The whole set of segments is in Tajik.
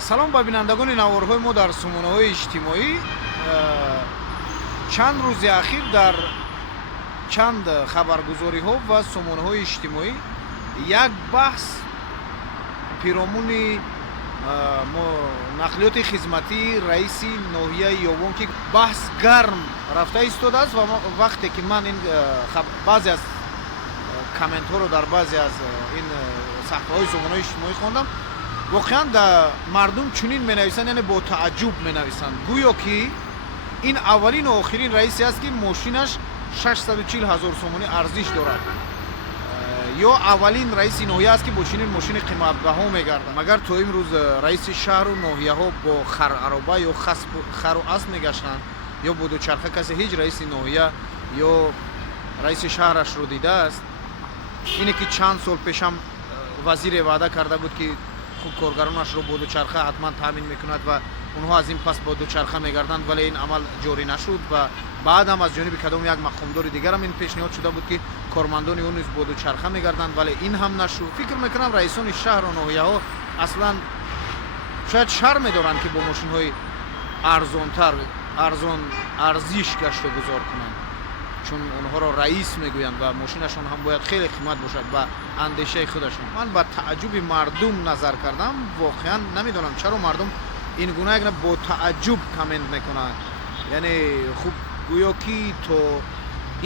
салом ба бинандагони наворҳои мо дар сомонаҳои иҷтимоӣ. Чанд рӯзи ахир дар чанд хабаргузориҳо ва сомонаҳои иҷтимоӣ як баҳс пиромуни нақлиёти хизматии раиси ноҳияи Ёвон ки баҳс гарм рафта истодааст ва вақте ки ман ин баъзе аз комментҳоро дар баъзе аз ин саҳифаҳои сомонаҳои иҷтимоӣ хондам, воқеан мардум чунин менависанд, яъне бо тааҷҷуб менависанд, гӯё ки ин аввалину охирин раисе аст ки мошинаш 640 000 сомонӣ арзиш дорад, ё аввалин раиси ноҳия аст ки бо чунин мошини қиматбаҳо мегардад. Магар то имрӯз раиси шаҳру ноҳияҳо бо харароба ё хару асп мегаштанд ё бо дучарха, касе ҳеҷ раиси ноҳия ё раиси шаҳрашро дидааст? Ине ки чанд сол пешам вазире ваъда карда буд ки хуб коргаронашро бо дучарха ҳатман таъмин мекунад ва онҳо аз ин пас бо дучарха мегарданд, вале ин амал ҷорӣ нашуд ва баъдам аз ҷониби кадом як мақомдори дигарам ин пешниҳод шуда буд ки кормандони он низ бо дучарха мегарданд, вале ин ҳам нашуд. Фикр мекунам раисони шаҳру ноҳияҳо аслан шояд шарм медоранд ки бо мошинҳои арзонтар арзиш гаштогузор кунанд, чун онҳоро раис мегӯянд ва мошинашон ҳам бояд хеле қимат бошад ба андешаи худашон. Ман ба тааҷҷуби мардум назар кардам. Воқеан намедонам чаро мардум ин гуна як бо тааҷҷуб коммент мекунанд, яъне хуб гӯё ки то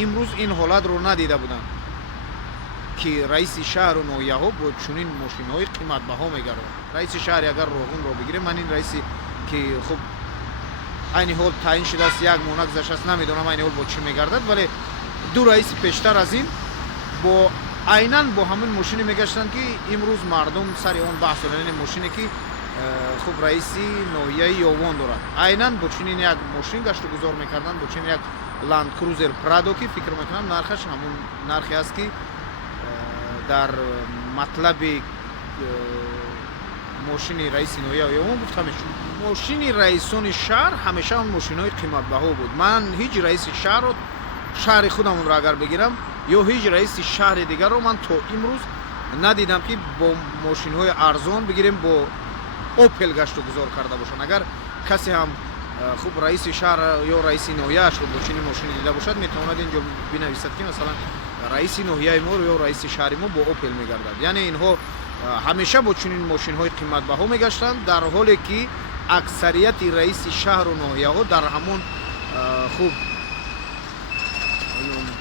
имрӯз ин ҳолатро надида буданд ки раиси шаҳру ноҳияҳо бо чунин мошинҳои қиматбаҳо мегарданд. Раиси шаҳри агар роғунро бигирем, ман ин раиси ки хуб айни ҳол таъин шудааст, як моҳ нагузаштааст, намедонам айни ҳол бо чӣ мегардад, вале ду раиси пештар аз ин бо айнан бо ҳамин мошине мегаштанд ки имрӯз мардум сари он баҳс дорад, яъне мошине ки хуб раиси ноҳияи Ёвон дорад. Айнан бо чунин як мошин гаштугузор мекарданд, бо чунин як Land Cruiser Prado ки фикр мекунам нархаш ҳамун нархе аст ки дар матлаби мошини раиси ноҳияи Ёвон гуфта мешуд. Мошини раисони шаҳр ҳамеша он мошинҳои қиматбаҳо буд. Ман ҳеҷ раиси шаҳрро, шаҳри худамонро агар бигирам ё ҳеҷ раиси шаҳри дигарро ман то имрӯз надидам ки бо мошинҳои арзон бигирем бо Opel гаштугузор карда бошанд. Агар касе ҳам хуб раиси шаҳр ё раиси ноҳияашро бо чунин мошине дида бошад, метавонад инҷо бинависад ки масалан раиси ноҳияи мо ё раиси шаҳри мо бо Opel мегардад. Яъне инҳо ҳамеша бо чунин мошинҳои қиматбаҳо мегаштанд, дар ҳоле ки аксарияти раиси шаҳру ноҳияҳо дар ҳамон хуб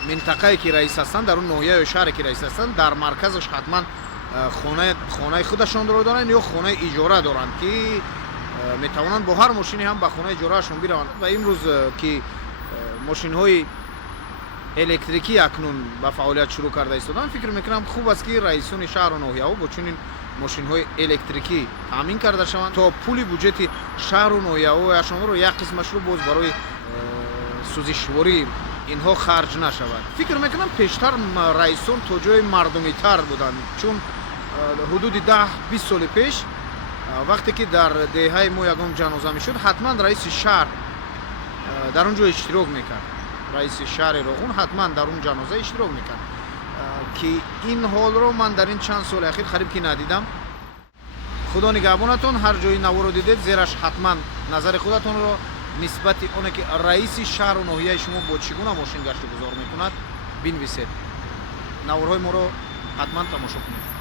минтақае ки раис ҳастанд, дар он ноҳия ё шаҳре ки раис ҳастанд, дар марказаш ҳатман хонаи худашонро доранд ё хонаи иҷора доранд ки метавонанд бо ҳар мошине ҳам ба хонаи иҷораашон бираванд. Ва имрӯз ки мошинҳои электрикӣ акнун ба фаъолият шурӯъ карда истоданд, фикр мекунам хуб аст ки раисони шаҳру ноҳияҳо бо чунин мошинҳои электрикӣ таъмин карда шаванд, то пули буҷети шаҳру ноҳияҳояшонро як қисмашро боз барои сӯзишворӣ инҳо харҷ нашавад. Фикр мекунам пештар раисон то ҷои мардумитар буданд, чун ҳудуди 10-20 соли пеш вақте ки дар деҳаи мо ягон ҷаноза мешуд, ҳатман раиси шаҳр дар он ҷо иштирок мекард. Раиси шаҳри роғун ҳатман дар он ҷаноза иштирок мекард, ки ин ҳолро ман дар ин чанд соли ахир қариб ки надидам. Худо нигаҳбонатон, ҳар ҷои наворо дидед, зераш ҳатман назари худатонро нисбати оне ки раиси шаҳру ноҳияи шумо бо чӣ гуна мошин гаштугузор мекунад бинвисед. Наворҳои моро ҳатман тамошо кунед.